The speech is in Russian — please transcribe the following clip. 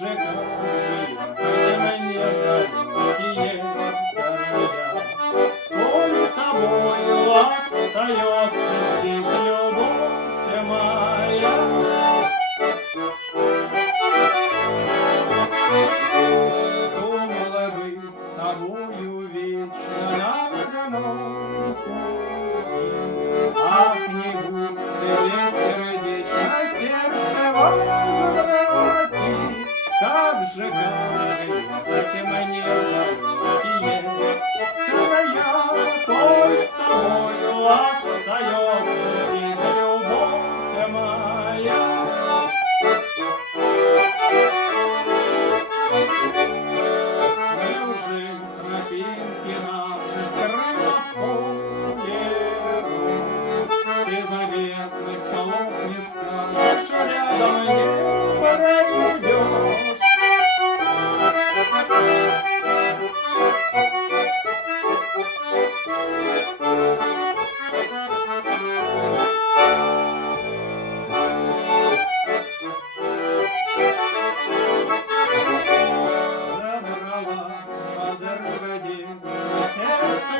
мне далекие края. Пусть с тобою остается здесь любовь моя. Думала быть с тобою вечно на одном пути. Ах, не будь ты бессердечно, сердце возврати. Как же ехать мне далекие края. Пусть с тобою остается здесь любовь моя. Неужели тропинки наши скрыла в поле? Ты заветных слов не скажешь, рядом не пройдешь. Забрала под сердце